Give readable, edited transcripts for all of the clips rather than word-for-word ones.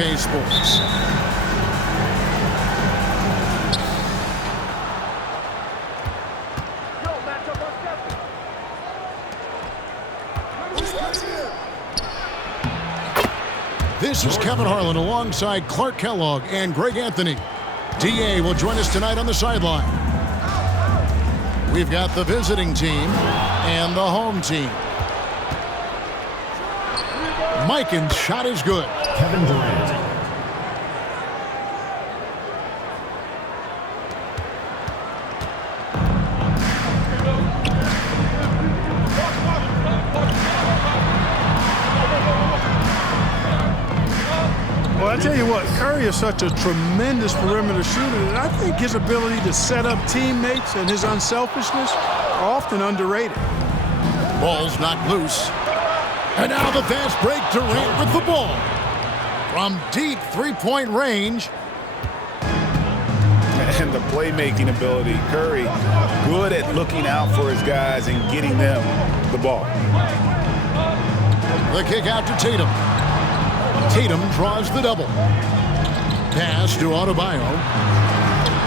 KFK Sports. This is Kevin Harlan alongside Clark Kellogg and Greg Anthony. DA will join us tonight on the sideline. We've got the visiting team and the home team. Mikan's shot is good. Kevin Durant. Well, I tell you what, Curry is such a tremendous perimeter shooter that I think his ability to set up teammates and his unselfishness are often underrated. Ball's knocked loose. And now the fast break, Durant with the ball. From deep three-point range. And the playmaking ability. Curry, good at looking out for his guys and getting them the ball. The kick out to Tatum. Tatum draws the double. Pass to Adebayo.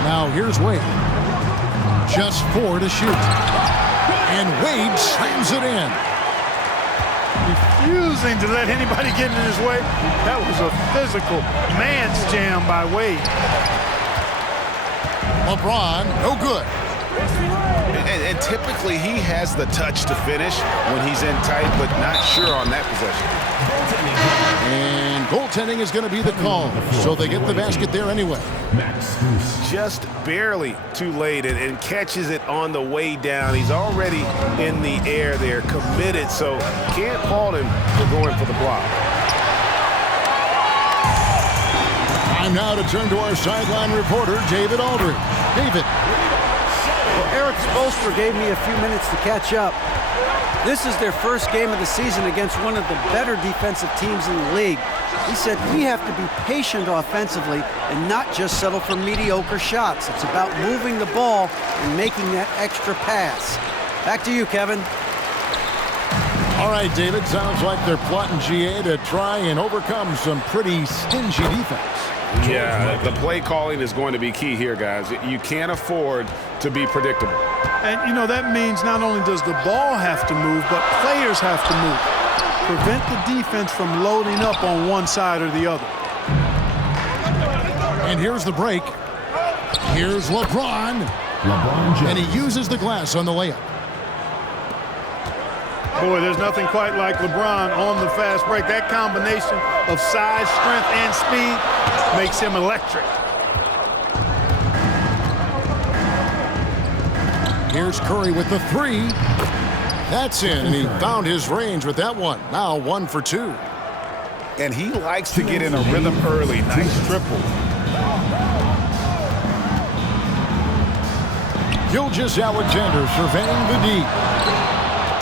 Now here's Wade. Just 4 to shoot. And Wade slams it in. Refusing to let anybody get in his way. That was a physical man's jam by Wade. LeBron, no good. And typically he has the touch to finish when he's in tight, but not sure on that possession. And goaltending is going to be the call, so they get the basket there anyway. Just barely too late and catches it on the way down. He's already in the air there, committed, so can't fault him for going for the block. Time now to turn to our sideline reporter, David Aldridge. David. Well, Eric Spoelstra gave me a few minutes to catch up. This is their first game of the season against one of the better defensive teams in the league. He said we have to be patient offensively and not just settle for mediocre shots. It's about moving the ball and making that extra pass. Back to you, Kevin. All right, David, sounds like they're plotting GA to try and overcome some pretty stingy defense. Yeah, the play calling is going to be key here, guys. You can't afford to be predictable. And, you know, that means not only does the ball have to move, but players have to move. Prevent the defense from loading up on one side or the other. And here's the break. Here's LeBron. And he uses the glass on the layup. Boy, there's nothing quite like LeBron on the fast break. That combination of size, strength, and speed makes him electric. Here's Curry with the 3. That's in, and he found his range with that one. Now 1 for 2. And he likes to get in a rhythm early. Nice triple. Gilgeous-Alexander surveying the D.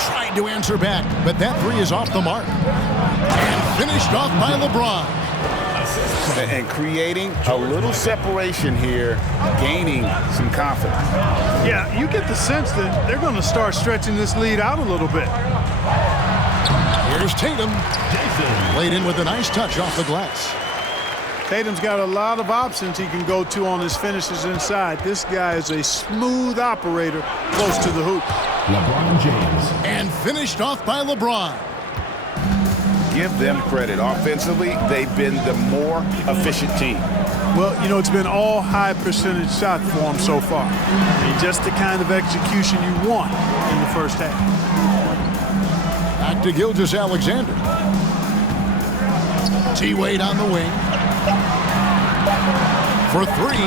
Tried to answer back, but that 3 is off the mark. And finished off by LeBron. And creating a little separation here, gaining some confidence. Yeah, you get the sense that they're going to start stretching this lead out a little bit. Here's Tatum. Laid in with a nice touch off the glass. Tatum's got a lot of options he can go to on his finishes inside. This guy is a smooth operator close to the hoop. LeBron James. And finished off by LeBron. Give them credit. Offensively, they've been the more efficient team. Well, you know, it's been all high percentage shot for them so far. And just the kind of execution you want in the first half. Back to Gilgeous-Alexander. T-Wade on the wing. For 3.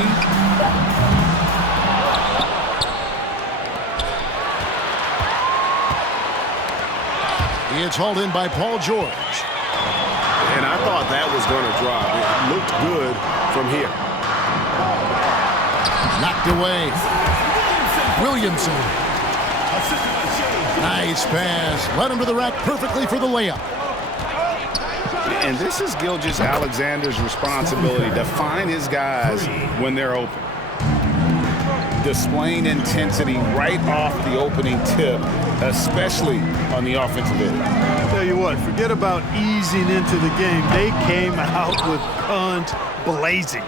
It's hauled in by Paul George. And I thought that was going to drop. It looked good from here. Knocked away. Williamson. Nice pass. Led him to the rack perfectly for the layup. And this is Gilgeous-Alexander's responsibility to find his guys when they're open. displaying intensity right off the opening tip, especially on the offensive end. I'll tell you what, forget about easing into the game. They came out with guns blazing.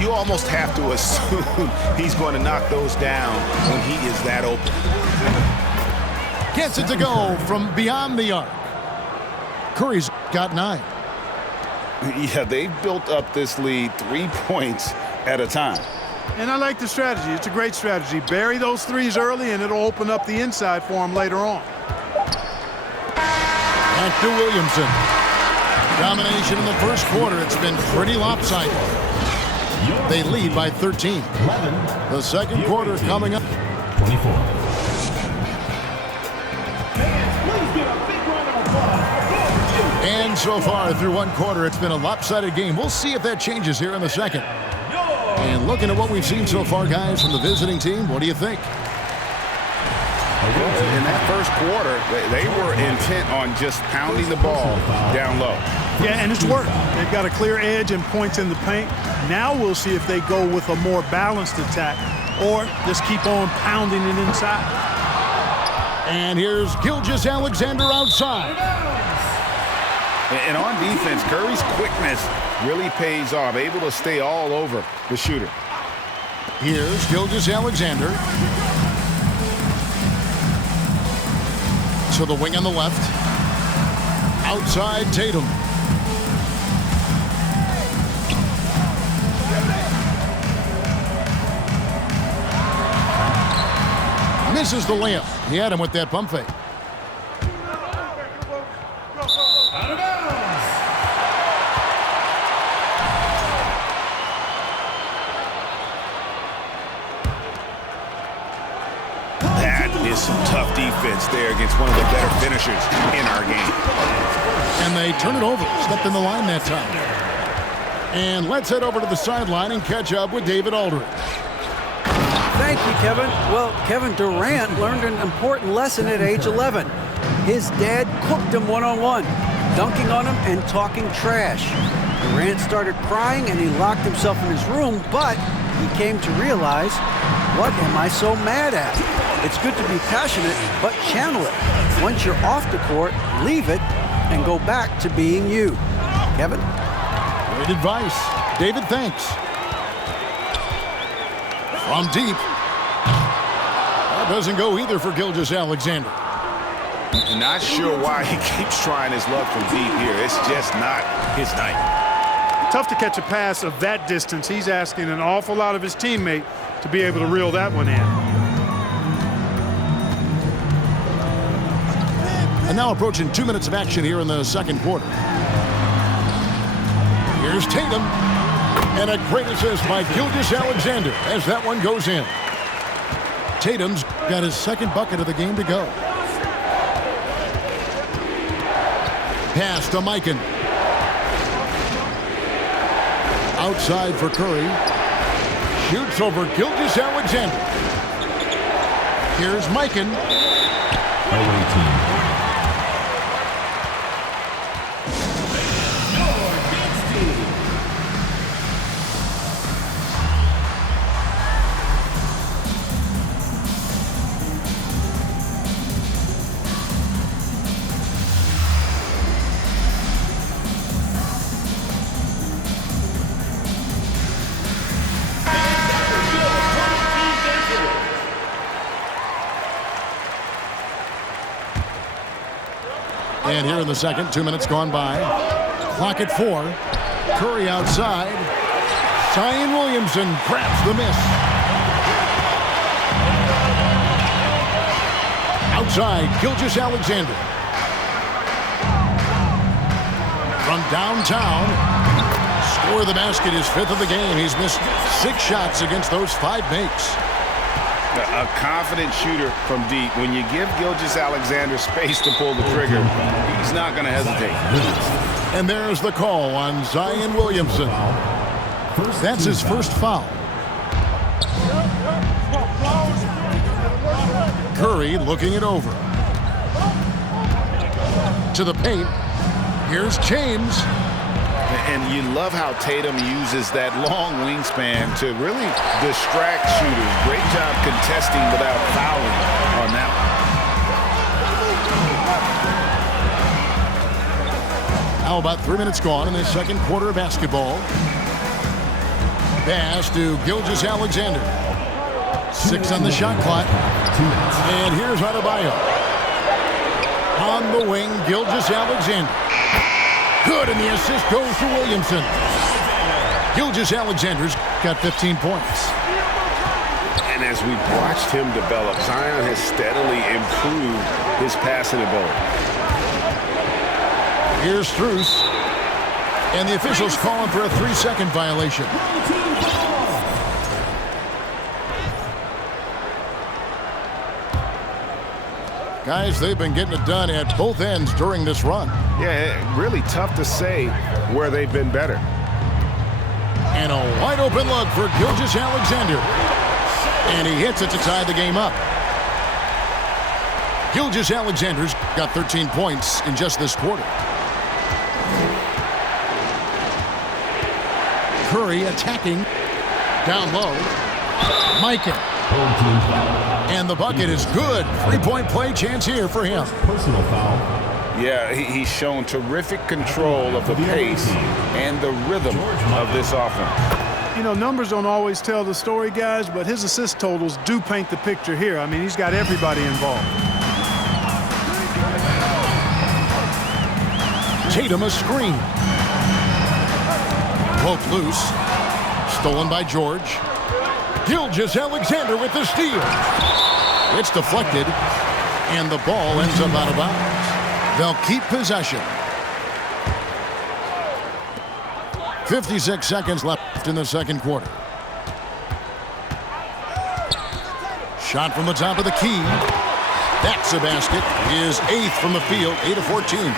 You almost have to assume he's going to knock those down when he is that open. Gets it to go from beyond the arc. Curry's got 9. Yeah, they've built up this lead 3 points at a time. And I like the strategy. It's a great strategy. Bury those threes early, and it'll open up the inside for him later on. Back to Williamson. Domination in the first quarter. It's been pretty lopsided. They lead by 13. 11. The second quarter coming up. 24. And so far through one quarter, it's been a lopsided game. We'll see if that changes here in the second. And looking at what we've seen so far, guys, from the visiting team, what do you think? In that first quarter, they were intent on just pounding the ball down low. Yeah, and it's worked. They've got a clear edge and points in the paint. Now we'll see if they go with a more balanced attack or just keep on pounding it inside. And here's Gilgeous-Alexander outside. And on defense, Curry's quickness really pays off, able to stay all over the shooter. Here's Gilgeous-Alexander. To the wing on the left. Outside Tatum. Misses the layup. He had him with that pump fake. Out of bounds. That is some tough defense there against one of the better finishers in our game. And they turn it over. Stepped in the line that time. And let's head over to the sideline and catch up with David Aldridge. Thank you, Kevin. Well, Kevin Durant learned an important lesson at age 11. His dad cooked him one-on-one, dunking on him and talking trash. Durant started crying and he locked himself in his room, but he came to realize, what am I so mad at? It's good to be passionate, but channel it. Once you're off the court, leave it and go back to being you. Kevin? Great advice. David, thanks. From deep. That doesn't go either for Gilgeous-Alexander. Not sure why he keeps trying his luck from deep here. It's just not his night. Tough to catch a pass of that distance. He's asking an awful lot of his teammate to be able to reel that one in. And now approaching 2 minutes of action here in the second quarter. Here's Tatum. And a great assist by Gilgeous-Alexander as that one goes in. Tatum's got his second bucket of the game to go. Pass to Mikan. Outside for Curry. Shoots over Gilgeous-Alexander. Here's Mikan. Away team. And here in the second, 2 minutes gone by. Clock at 4. Curry outside. Zion Williamson grabs the miss. Outside, Gilgeous-Alexander. From downtown. Score the basket, his 5th of the game. He's missed 6 shots against those 5 makes. A confident shooter from deep. When you give Gilgeous-Alexander space to pull the trigger, he's not going to hesitate. And there's the call on Zion Williamson. That's his first foul. Curry looking it over. To the paint. Here's James. And you love how Tatum uses that long wingspan to really distract shooters. Great job contesting without fouling on that one. Now about 3 minutes gone in the second quarter of basketball. Pass to Gilgeous-Alexander. 6 on the shot clock. And here's Adebayo. On the wing, Gilgeous-Alexander. Good, and the assist goes to Williamson. Gilgeous-Alexander's got 15 points. And as we've watched him develop, Zion has steadily improved his passing ability. Here's Strus. And the officials calling for a 3-second violation. Guys, they've been getting it done at both ends during this run. Yeah, really tough to say where they've been better. And a wide open look for Gilgeous-Alexander. And he hits it to tie the game up. Gilgeous-Alexander's got 13 points in just this quarter. Curry attacking. Down low. Mikan. And the bucket is good. 3-point play chance here for him. Personal foul. Yeah, he's shown terrific control of the pace and the rhythm of this offense. You know, numbers don't always tell the story, guys, but his assist totals do paint the picture here. I mean, he's got everybody involved. Tatum a screen. Poked loose. Stolen by George. Gilgeous-Alexander with the steal. It's deflected, and the ball ends up out of bounds. They'll keep possession. 56 seconds left in the second quarter. Shot from the top of the key. That's a basket. His 8th from the field, 8 of 14.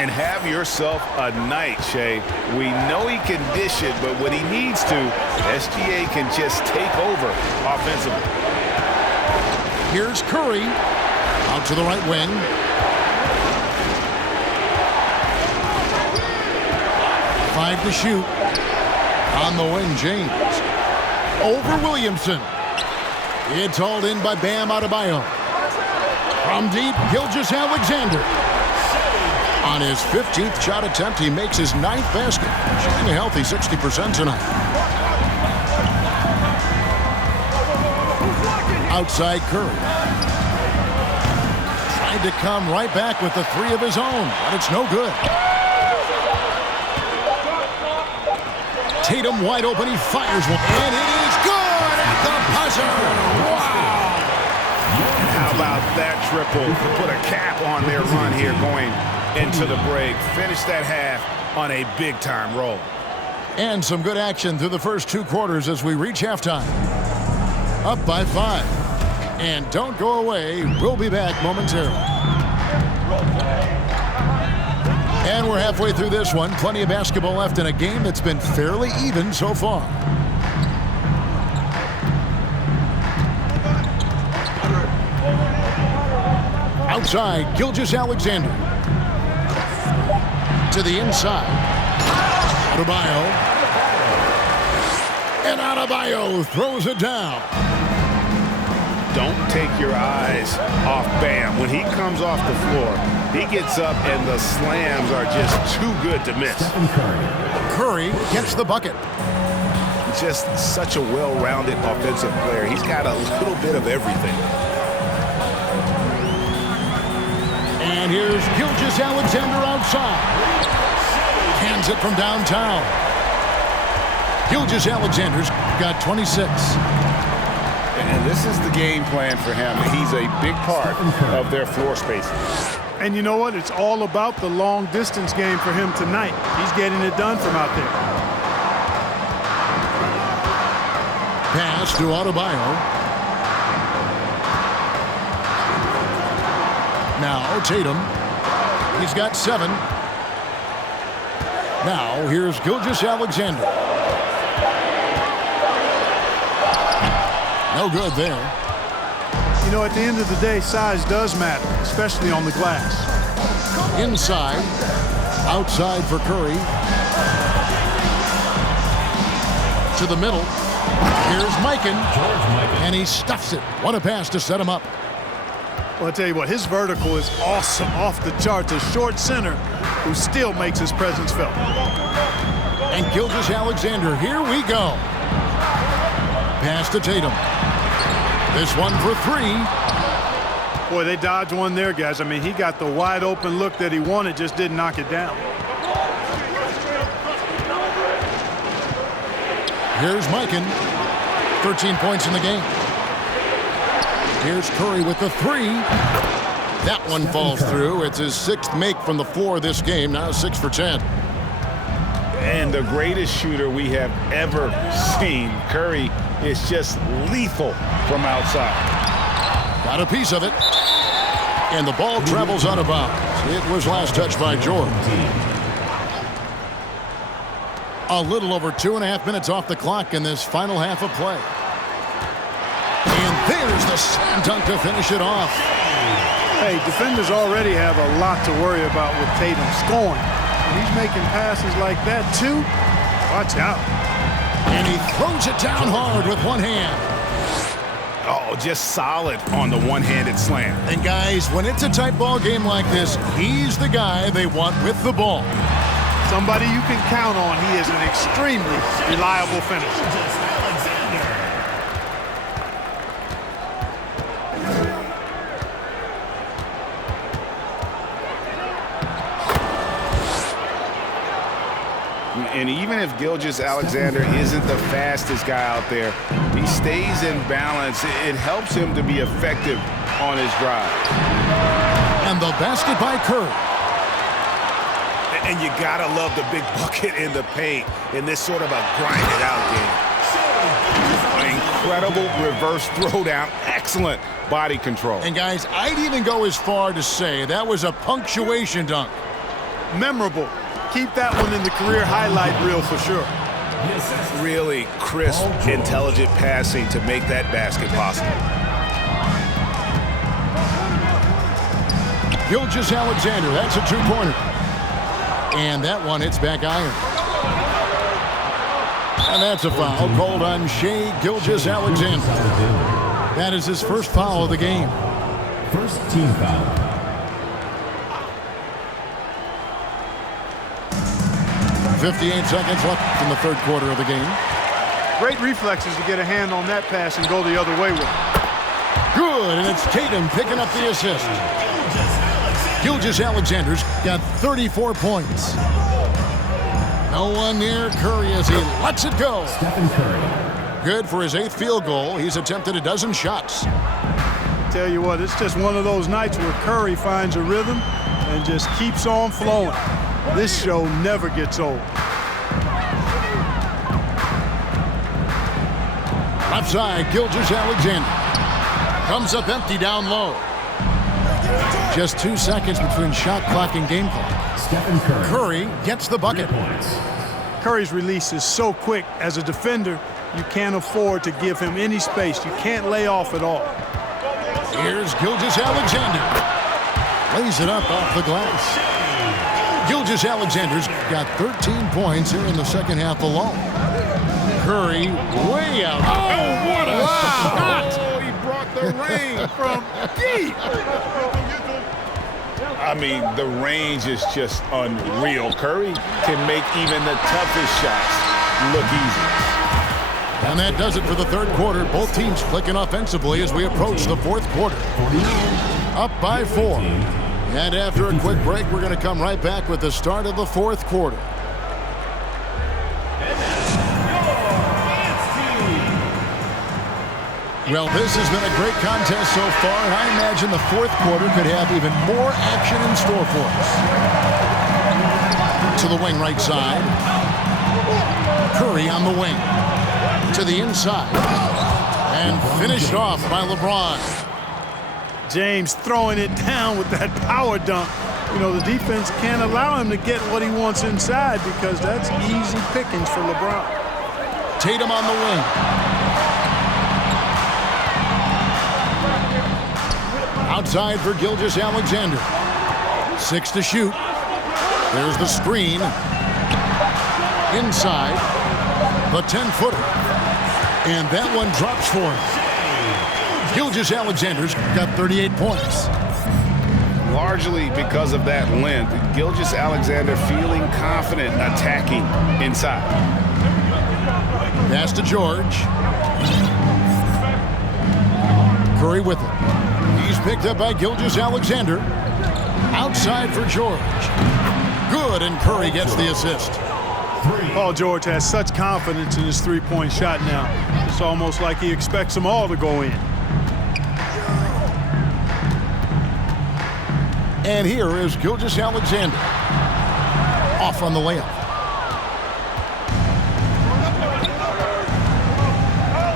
And have yourself a night, Shea. We know he can dish it, but when he needs to, SGA can just take over offensively. Here's Curry. Out to the right wing. Five to shoot. On the wing, James. Over Williamson. It's hauled in by Bam Adebayo. From deep, Gilgeous-Alexander. On his 15th shot attempt, he makes his 9th basket, shooting a healthy 60% tonight. Outside Curry. Tried to come right back with the 3 of his own, but it's no good. Tatum wide open, he fires one, and it is good at the buzzer. Wow! How about that triple to put a cap on their run here going into the break? Finish that half on a big-time roll. And some good action through the first 2 quarters as we reach halftime. Up by 5. And don't go away. We'll be back momentarily. And we're halfway through this one. Plenty of basketball left in a game that's been fairly even so far. Outside, Gilgeous-Alexander. To the inside. Adebayo. And Adebayo throws it down. Don't take your eyes off Bam. When he comes off the floor, he gets up and the slams are just too good to miss. Curry gets the bucket. Just such a well-rounded offensive player. He's got a little bit of everything. And here's Gilgeous-Alexander outside. Hands it from downtown. Gilgeous-Alexander's got 26. And this is the game plan for him. He's a big part of their floor spacing. And you know what? It's all about the long-distance game for him tonight. He's getting it done from out there. Pass to Adebayo. Now Tatum. He's got 7. Now here's Gilgeous-Alexander. No good there. You know, at the end of the day, size does matter, especially on the glass. Inside. Outside for Curry. To the middle. Here's Mikan. And he stuffs it. What a pass to set him up. Well, I'll tell you what, his vertical is awesome, off the charts. A short center who still makes his presence felt. And Gilgeous-Alexander, here we go. Pass to Tatum. This one for three. Boy, they dodged one there, guys. I mean, he got the wide open look that he wanted, just didn't knock it down. Here's Mikan. 13 points in the game. Here's Curry with the three. That one falls through. It's his sixth make from the floor this game. Now 6 for 10. And the greatest shooter we have ever seen. Curry is just lethal from outside. Got a piece of it. And the ball travels out of bounds. It was last touched by Jordan. A little over 2.5 minutes off the clock in this final half of play. And there's the slam dunk to finish it off. Hey, defenders already have a lot to worry about with Tatum scoring. When he's making passes like that, too, watch out. And he throws it down hard with one hand. Oh, just solid on the one-handed slam. And guys, when it's a tight ball game like this, he's the guy they want with the ball. Somebody you can count on. He is an extremely reliable finisher. And even if Gilgeous-Alexander isn't the fastest guy out there, he stays in balance. It helps him to be effective on his drive. And the basket by Curry. And you gotta love the big bucket in the paint in this sort of a grinded-out game. An incredible reverse throwdown. Excellent body control. And guys, I'd even go as far to say that was a punctuation dunk. Memorable. Keep that one in the career highlight reel for sure. Really crisp, intelligent passing to make that basket possible. Gilgeous-Alexander, that's a two-pointer. And that one hits back iron. And that's a foul called on Shai Gilgeous-Alexander. That is his first foul of the game. First team foul. 58 seconds left in the third quarter of the game. Great reflexes to get a hand on that pass and go the other way with it. Good, and it's Tatum picking up the assist. Gilgeous-Alexander's got 34 points. No one near Curry as he lets it go. Stephen Curry. Good for his 8th field goal. He's attempted a dozen shots. Tell you what, it's just one of those nights where Curry finds a rhythm and just keeps on flowing. This show never gets old. Left side, Gilgeous-Alexander. Comes up empty down low. Just 2 seconds between shot clock and game clock. Stephen Curry. Curry gets the bucket. Curry's release is so quick. As a defender, you can't afford to give him any space. You can't lay off at all. Here's Gilgeous-Alexander. Lays it up off the glass. Gilgeous-Alexander's got 13 points here in the second half alone. Curry way out. Oh, what a shot! Oh, he brought the rain from deep. I mean, the range is just unreal. Curry can make even the toughest shots look easy. And that does it for the third quarter. Both teams clicking offensively as we approach the fourth quarter. Up by 4. And after a quick break, we're going to come right back with the start of the fourth quarter. Well, this has been a great contest so far, and I imagine the fourth quarter could have even more action in store for us. To the wing right side. Curry on the wing. To the inside. And finished off by LeBron. James throwing it down with that power dunk. You know, the defense can't allow him to get what he wants inside because that's easy pickings for LeBron. Tatum on the wing. Outside for Gilgeous-Alexander. 6 to shoot. There's the screen. Inside. The 10-footer. And that one drops for him. Gilgeous-Alexander's got 38 points. Largely because of that length, Gilgeous-Alexander feeling confident attacking inside. Pass to George. Curry with it. He's picked up by Gilgeous-Alexander. Outside for George. Good, and Curry gets the assist. Paul George has such confidence in his three-point shot now. It's almost like he expects them all to go in. And here is Gilgeous-Alexander. Off on the layup.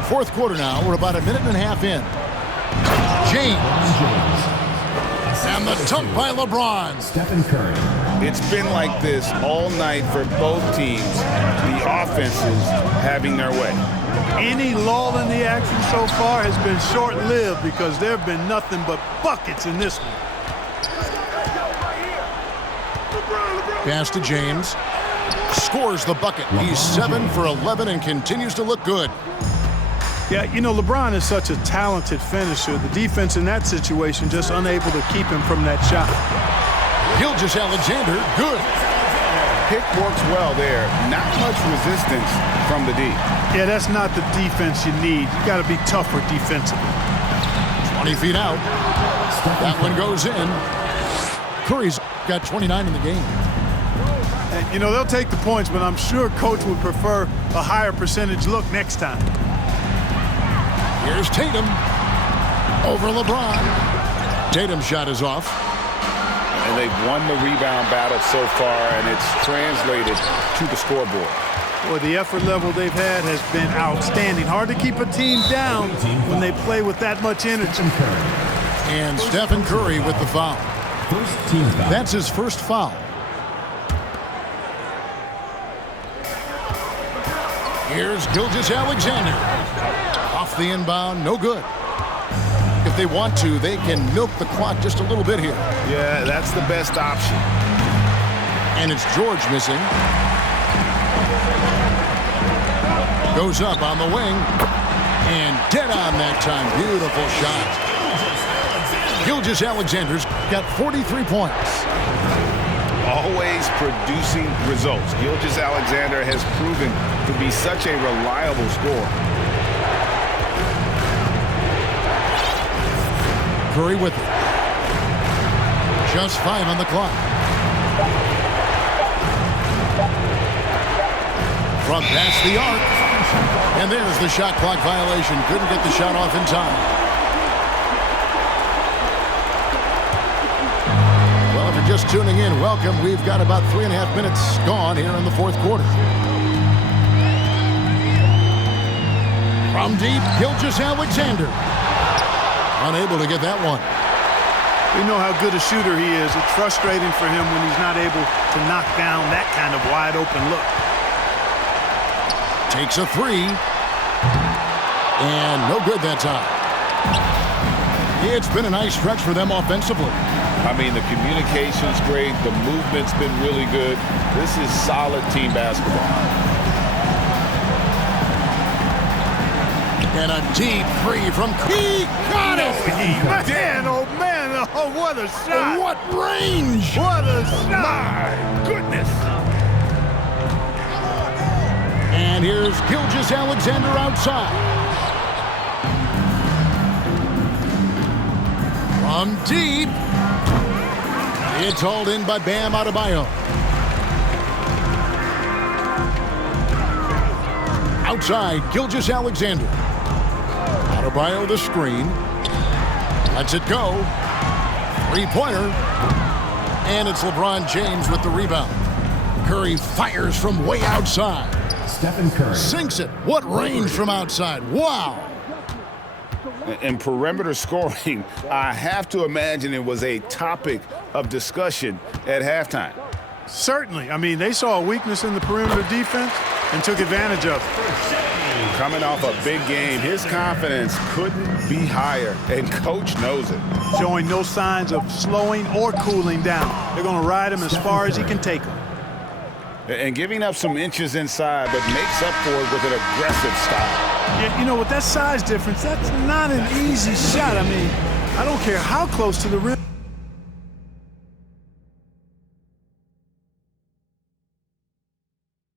Fourth quarter now. We're about a minute and a half in. James. And the dunk by LeBron. Stephen Curry. It's been like this all night for both teams. The offenses having their way. Any lull in the action so far has been short-lived because there have been nothing but buckets in this one. Pass to James. Scores the bucket. He's 7 for 11 and continues to look good. Yeah, you know, LeBron is such a talented finisher. The defense in that situation just unable to keep him from that shot. Gilgeous-Alexander, good. Pick works well there. Not much resistance from the D. Yeah, that's not the defense you need. You got to be tougher defensively. 20 feet out. That one goes in. Curry's got 29 in the game. And, you know, they'll take the points, but I'm sure Coach would prefer a higher percentage look next time. Here's Tatum over LeBron. Tatum's shot is off. And they've won the rebound battle so far, and it's translated to the scoreboard. Boy, the effort level they've had has been outstanding. Hard to keep a team down when they play with that much energy. And Stephen Curry with the foul. First team foul. That's his first foul. Here's Gilgeous-Alexander. Off the inbound, no good. If they want to, they can milk the clock just a little bit here. Yeah, that's the best option. And it's George missing. Goes up on the wing. And dead on that time. Beautiful shot. Gilgeous-Alexander's got 43 points. Always producing results. Gilgeous-Alexander has proven to be such a reliable scorer. Curry with it. Just 5 on the clock. From past the arc. And there's the shot clock violation. Couldn't get the shot off in time. Well, if you're just tuning in, welcome. We've got about 3.5 minutes gone here in the fourth quarter. From deep, Gilgeous-Alexander. Unable to get that one. We know how good a shooter he is. It's frustrating for him when he's not able to knock down that kind of wide open look. Takes a 3. And no good that time. It's been a nice stretch for them offensively. I mean, the communication's great. The movement's been really good. This is solid team basketball. And a deep 3 from he got it! Man, oh man, oh what a shot! What range! What a shot! My goodness! And here's Gilgeous-Alexander outside. From deep. It's hauled in by Bam Adebayo. Outside, Gilgeous-Alexander. Adebayo the screen. Lets it go. Three-pointer. And it's LeBron James with the rebound. Curry fires from way outside. Stephen Curry. Sinks it. What range from outside. Wow. And perimeter scoring, I have to imagine it was a topic of discussion at halftime. Certainly. I mean, they saw a weakness in the perimeter defense and took advantage of it. Coming off a big game, his confidence couldn't be higher, and Coach knows it. Showing no signs of slowing or cooling down. They're going to ride him as far as he can take him. And giving up some inches inside, but makes up for it with an aggressive style. Yeah, you know, with that size difference, that's not an easy shot. I mean, I don't care how close to the rim.